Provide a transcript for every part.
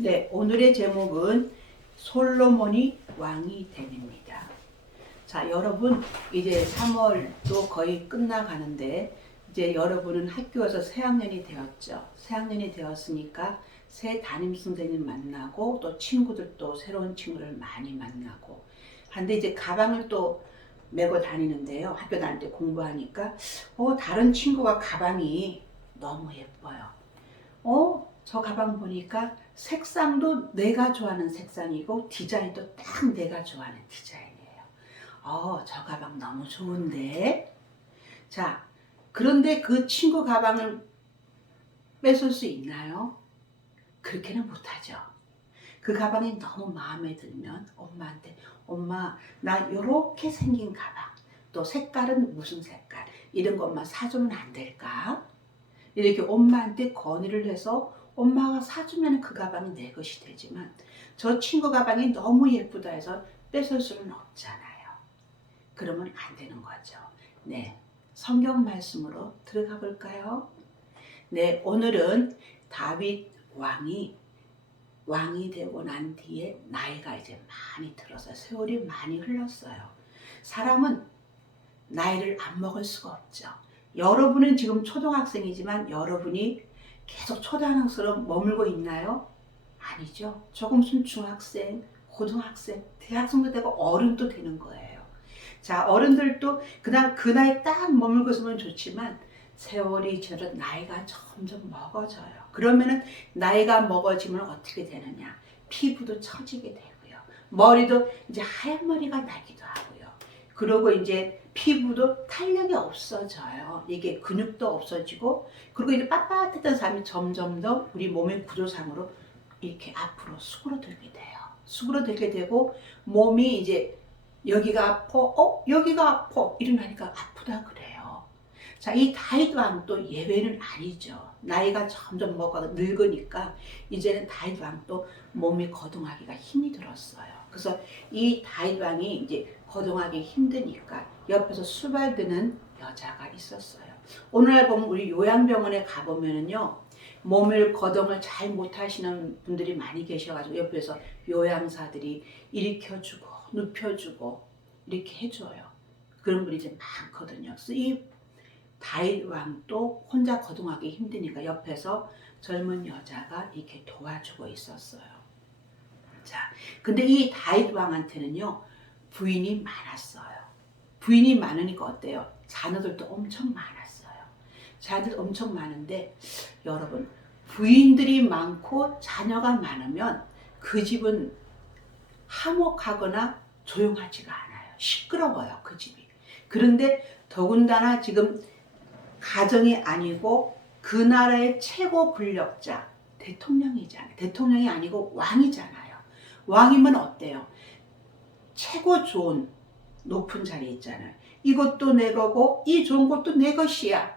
네, 오늘의 제목은 솔로몬이 왕이 됨입니다. 자, 여러분 이제 3월도 거의 끝나가는데 이제 여러분은 학교에서 새 학년이 되었죠. 새 학년이 되었으니까 새 담임 선생님 만나고 또 친구들도 새로운 친구를 많이 만나고 한데 이제 가방을 또 메고 다니는데요. 학교 다닐 때 공부하니까 어 다른 친구가 가방이 너무 예뻐요. 어, 저 가방 보니까 색상도 내가 좋아하는 색상이고 디자인도 딱 내가 좋아하는 디자인이에요. 어, 저 가방 너무 좋은데. 자, 그런데 그 친구 가방을 뺏을 수 있나요? 그렇게는 못하죠. 그 가방이 너무 마음에 들면 엄마한테 엄마 나 요렇게 생긴 가방 또 색깔은 무슨 색깔 이런 것만 사주면 안 될까? 이렇게 엄마한테 건의를 해서 엄마가 사주면 그 가방이 내 것이 되지만 저 친구 가방이 너무 예쁘다 해서 뺏을 수는 없잖아요. 그러면 안 되는 거죠. 네. 성경 말씀으로 들어가 볼까요? 네, 오늘은 다윗 왕이 왕이 되고 난 뒤에 나이가 이제 많이 들어서 세월이 많이 흘렀어요. 사람은 나이를 안 먹을 수가 없죠. 여러분은 지금 초등학생이지만 여러분이 계속 초등학생으로 머물고 있나요? 아니죠. 조금 있으면 중학생, 고등학생, 대학생도 되고 어른도 되는 거예요. 자, 어른들도 그냥 그 나이 딱 머물고 있으면 좋지만 세월이 지나서 나이가 점점 먹어져요. 그러면은 나이가 먹어지면 어떻게 되느냐? 피부도 처지게 되고요. 머리도 이제 하얀 머리가 나기도 하고요. 그리고 이제 피부도 탄력이 없어져요. 이게 근육도 없어지고 그리고 이제 빳빳했던 사람이 점점 더 우리 몸의 구조상으로 이렇게 앞으로 수그러들게 돼요. 수그러들게 되고 몸이 이제 여기가 아파, 어 여기가 아파 이러니까 아프다 그래요. 자, 이 다윗 왕도 예외는 아니죠. 나이가 점점 먹어 늙으니까 이제는 다윗 왕도 몸이 거동하기가 힘이 들었어요. 그래서 이 다윗 왕이 이제 거동하기 힘드니까 옆에서 수발드는 여자가 있었어요. 오늘날 보면 우리 요양병원에 가보면은요, 몸을 거동을 잘 못하시는 분들이 많이 계셔가지고 옆에서 요양사들이 일으켜주고 눕혀주고 이렇게 해줘요. 그런 분이 이제 많거든요. 이 다윗 왕도 혼자 거동하기 힘드니까 옆에서 젊은 여자가 이렇게 도와주고 있었어요. 자, 근데 이 다윗 왕한테는요 부인이 많았어요. 부인이 많으니까 어때요? 자녀들도 엄청 많았어요. 자녀들 엄청 많은데 여러분 부인들이 많고 자녀가 많으면 그 집은 화목하거나 조용하지가 않아요. 시끄러워요 그 집이. 그런데 더군다나 지금 가정이 아니고 그 나라의 최고 권력자 대통령이잖아요. 대통령이 아니고 왕이잖아요. 왕이면 어때요? 최고 좋은 높은 자리에 있잖아요. 이것도 내 거고 이 좋은 것도 내 것이야.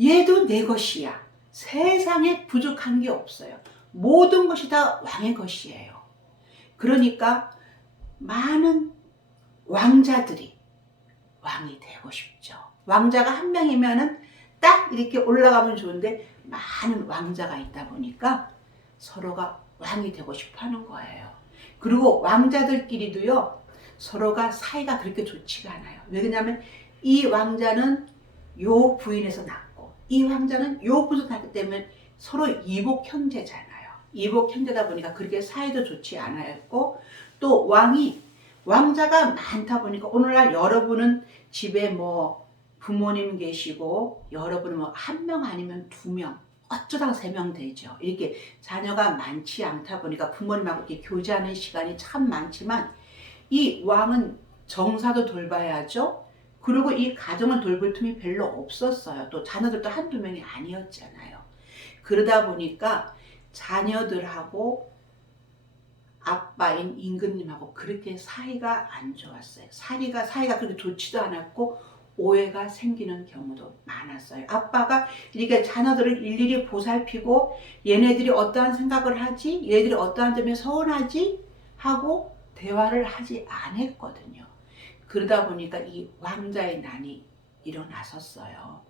얘도 내 것이야. 세상에 부족한 게 없어요. 모든 것이 다 왕의 것이에요. 그러니까 많은 왕자들이 왕이 되고 싶죠. 왕자가 한 명이면은 딱 이렇게 올라가면 좋은데 많은 왕자가 있다 보니까 서로가 왕이 되고 싶어 하는 거예요. 그리고 왕자들끼리도요, 서로가 사이가 그렇게 좋지가 않아요. 왜냐하면 이 왕자는 요 부인에서 낳고, 이 왕자는 요 부에서 낳기 때문에 서로 이복 형제잖아요. 이복 형제다 보니까 그렇게 사이도 좋지 않았고, 또 왕이, 왕자가 많다 보니까 오늘날 여러분은 집에 뭐 부모님 계시고 여러분은 뭐 한 명 아니면 두 명, 어쩌다가 세 명 되죠. 이렇게 자녀가 많지 않다 보니까 부모님하고 이렇게 교제하는 시간이 참 많지만 이 왕은 정사도 돌봐야죠. 그리고 이 가정을 돌볼 틈이 별로 없었어요. 또 자녀들도 한두 명이 아니었잖아요. 그러다 보니까 자녀들하고 아빠인 임금님하고 그렇게 사이가 안 좋았어요. 사이가 사이가 그렇게 좋지도 않았고 오해가 생기는 경우도 많았어요. 아빠가 이렇게 자녀들을 일일이 보살피고 얘네들이 어떠한 생각을 하지, 얘들이 어떠한 점에 서운하지 하고 대화를 하지 않았거든요. 그러다 보니까 이 왕자의 난이 일어났었어요.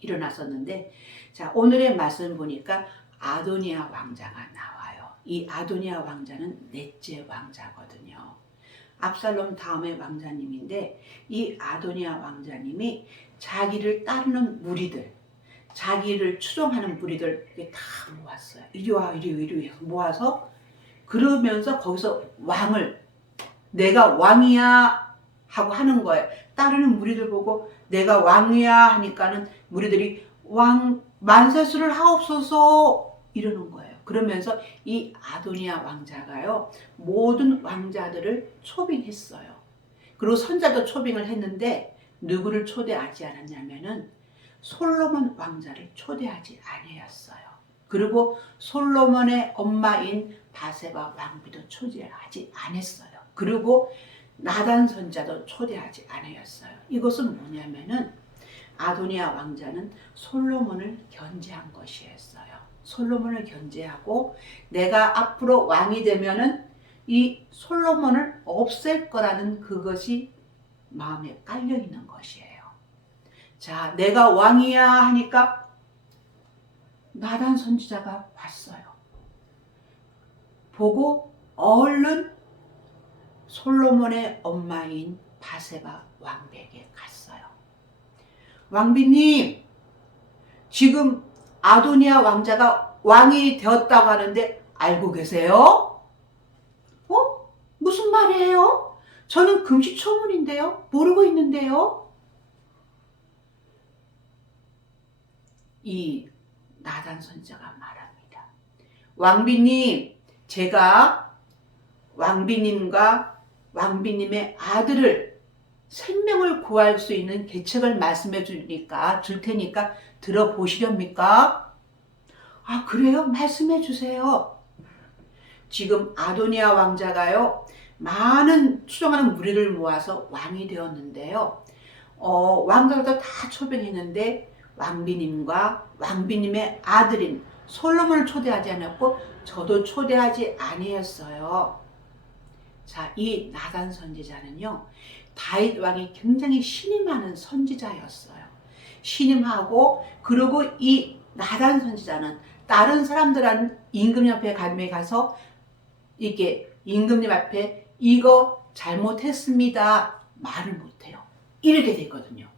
일어났었는데 자 오늘의 말씀 보니까 아도니아 왕자가 나와요. 이 아도니아 왕자는 넷째 왕자거든요. 압살롬 다음의 왕자님인데 이 아도니아 왕자님이 자기를 따르는 무리들, 자기를 추종하는 무리들 다 모았어요. 이리 와, 이리 와, 이리 와 모아서 그러면서 거기서 왕을 내가 왕이야 하고 하는 거예요. 따르는 무리들 보고 내가 왕이야 하니까는 무리들이 왕 만세수를 하옵소서 이러는 거예요. 그러면서 이 아도니아 왕자가요 모든 왕자들을 초빙했어요. 그리고 선자도 초빙을 했는데 누구를 초대하지 않았냐면은 솔로몬 왕자를 초대하지 아니었어요. 그리고 솔로몬의 엄마인 바세바 왕비도 초대하지 않았어요. 그리고 나단 선자도 초대하지 않았어요. 이것은 뭐냐면은 아도니아 왕자는 솔로몬을 견제한 것이었어요. 솔로몬을 견제하고 내가 앞으로 왕이 되면은 이 솔로몬을 없앨 거라는 그것이 마음에 깔려 있는 것이에요. 자, 내가 왕이야 하니까 나단 선지자가 왔어요. 보고 얼른 솔로몬의 엄마인 바세바 왕비에게 갔어요. 왕비님, 지금 아도니아 왕자가 왕이 되었다고 하는데 알고 계세요? 어? 무슨 말이에요? 저는 금시초문인데요. 모르고 있는데요. 이 나단 선자가 말합니다. 왕비님, 제가 왕비님과 왕비님의 아들을 생명을 구할 수 있는 계책을 말씀해 주니까 줄 테니까 들어보시렵니까? 아, 그래요? 말씀해 주세요. 지금 아도니아 왕자가요, 많은 추종하는 무리를 모아서 왕이 되었는데요. 어, 왕들도 다 초빙했는데 왕비님과 왕비님의 아들인 솔로몬을 초대하지 않았고 저도 초대하지 아니었어요. 자, 이 나단 선지자는요. 다윗 왕이 굉장히 신임하는 선지자였어요. 신임하고 그리고 이 나단 선지자는 다른 사람들한 임금 옆에 가면 가서 이게 임금님 앞에 이거 잘못했습니다 말을 못해요. 이렇게 되거든요.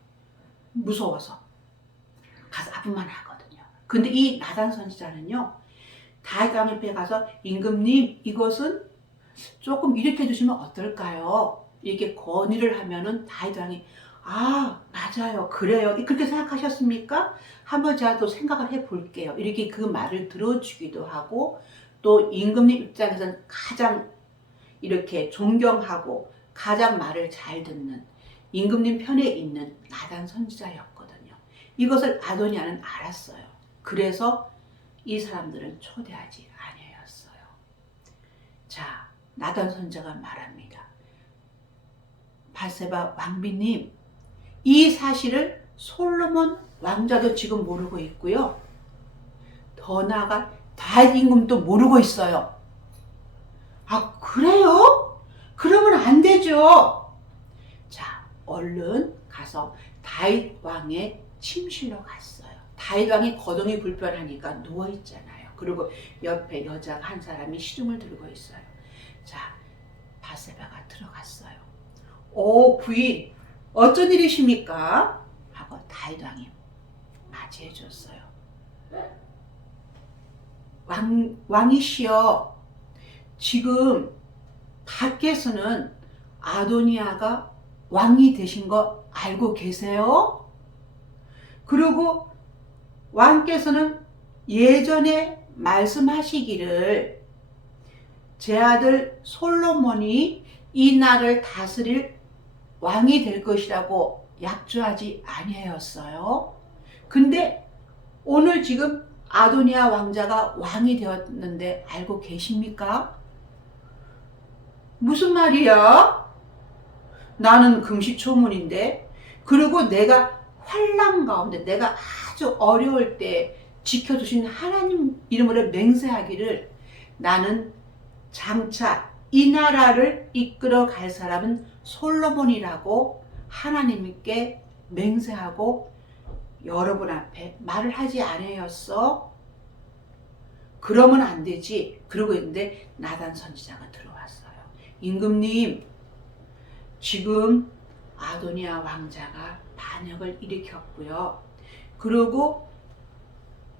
무서워서 아프만 하거든요. 근데 이 나단 선지자는요 다윗 왕 옆에 가서 임금님 이것은 조금 이렇게 해주시면 어떨까요? 이렇게 건의를 하면은 다윗 왕이 아 맞아요 그래요 그렇게 생각하셨습니까? 한번 제가 또 생각을 해볼게요 이렇게 그 말을 들어주기도 하고 또 임금님 입장에서는 가장 이렇게 존경하고 가장 말을 잘 듣는 임금님 편에 있는 나단 선지자였거든요 이것을 아도니아는 알았어요 그래서 이 사람들은 초대하지 아니었어요 자 나단 선자가 말합니다. 바세바 왕비님, 이 사실을 솔로몬 왕자도 지금 모르고 있고요. 더 나아가 다윗 임금도 모르고 있어요. 아, 그래요? 그러면 안 되죠. 자, 얼른 가서 다윗 왕의 침실로 갔어요. 다윗 왕이 거동이 불편하니까 누워 있잖아요. 그리고 옆에 여자가 한 사람이 시중을 들고 있어요. 자, 바세바가 들어갔어요. 오, 부인, 어쩐 일이십니까? 하고 다윗 왕이 맞이해 줬어요. 왕, 왕이시여, 지금 밖에서는 아도니아가 왕이 되신 거 알고 계세요? 그리고 왕께서는 예전에 말씀하시기를 제 아들 솔로몬이 이 나라를 다스릴 왕이 될 것이라고 약조하지 아니하였어요. 근데 오늘 지금 아도니아 왕자가 왕이 되었는데 알고 계십니까? 무슨 말이야? 나는 금시초문인데 그리고 내가 환란 가운데 내가 아주 어려울 때 지켜주신 하나님 이름으로 맹세하기를 나는 장차 이 나라를 이끌어 갈 사람은 솔로몬이라고 하나님께 맹세하고 여러분 앞에 말을 하지 않으였어? 그러면 안 되지. 그러고 있는데 나단 선지자가 들어왔어요. 임금님, 지금 아도니아 왕자가 반역을 일으켰고요. 그리고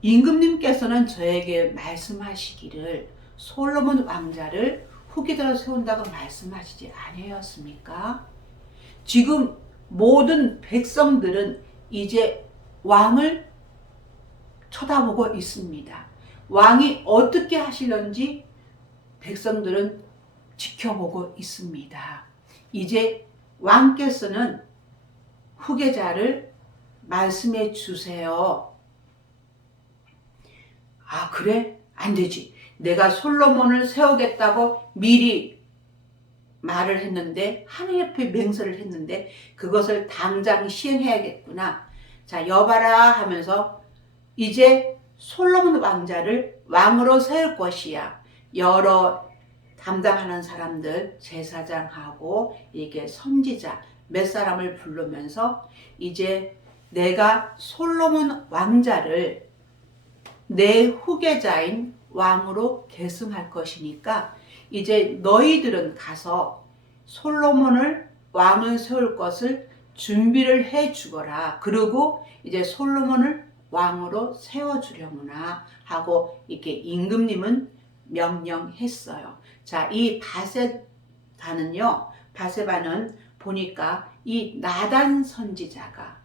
임금님께서는 저에게 말씀하시기를 솔로몬 왕자를 후계자로 세운다고 말씀하시지 아니었습니까? 지금 모든 백성들은 이제 왕을 쳐다보고 있습니다. 왕이 어떻게 하실런지 백성들은 지켜보고 있습니다. 이제 왕께서는 후계자를 말씀해 주세요. 아, 그래? 안 되지. 내가 솔로몬을 세우겠다고 미리 말을 했는데, 하나님 앞에 맹세를 했는데, 그것을 당장 시행해야겠구나. 자, 여봐라 하면서, 이제 솔로몬 왕자를 왕으로 세울 것이야. 여러 담당하는 사람들, 제사장하고, 이게 선지자, 몇 사람을 부르면서, 이제 내가 솔로몬 왕자를 내 후계자인 왕으로 계승할 것이니까 이제 너희들은 가서 솔로몬을 왕을 세울 것을 준비를 해 주거라. 그리고 이제 솔로몬을 왕으로 세워 주려무나 하고 이렇게 임금님은 명령했어요. 자, 이 바세바는요. 바세바는 보니까 이 나단 선지자가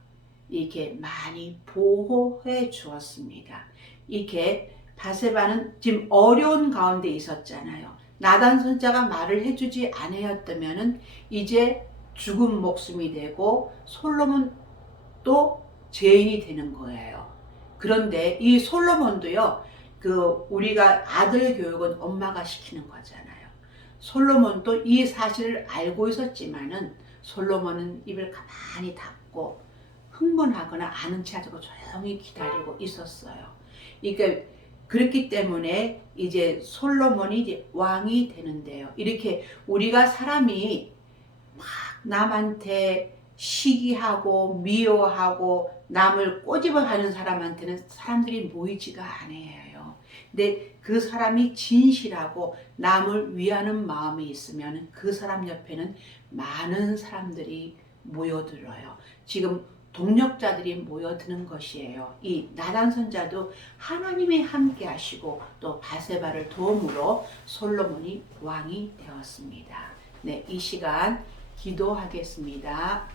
이렇게 많이 보호해 주었습니다. 이렇게 바세바는 지금 어려운 가운데 있었잖아요. 나단 선자가 말을 해주지 아니었다면은 이제 죽은 목숨이 되고 솔로몬 또 죄인이 되는 거예요. 그런데 이 솔로몬도요, 그 우리가 아들 교육은 엄마가 시키는 거잖아요. 솔로몬도 이 사실을 알고 있었지만은 솔로몬은 입을 가만히 닫고 흥분하거나 아는 체 하고 조용히 기다리고 있었어요. 그러니까 그렇기 때문에 이제 솔로몬이 이제 왕이 되는데요. 이렇게 우리가 사람이 막 남한테 시기하고 미워하고 남을 꼬집어 하는 사람한테는 사람들이 모이지가 않아요. 근데 그 사람이 진실하고 남을 위하는 마음이 있으면 그 사람 옆에는 많은 사람들이 모여들어요. 지금 동력자들이 모여드는 것이에요. 이 나단 선자도 하나님이 함께 하시고 또 바세바를 도움으로 솔로몬이 왕이 되었습니다. 네, 이 시간 기도하겠습니다.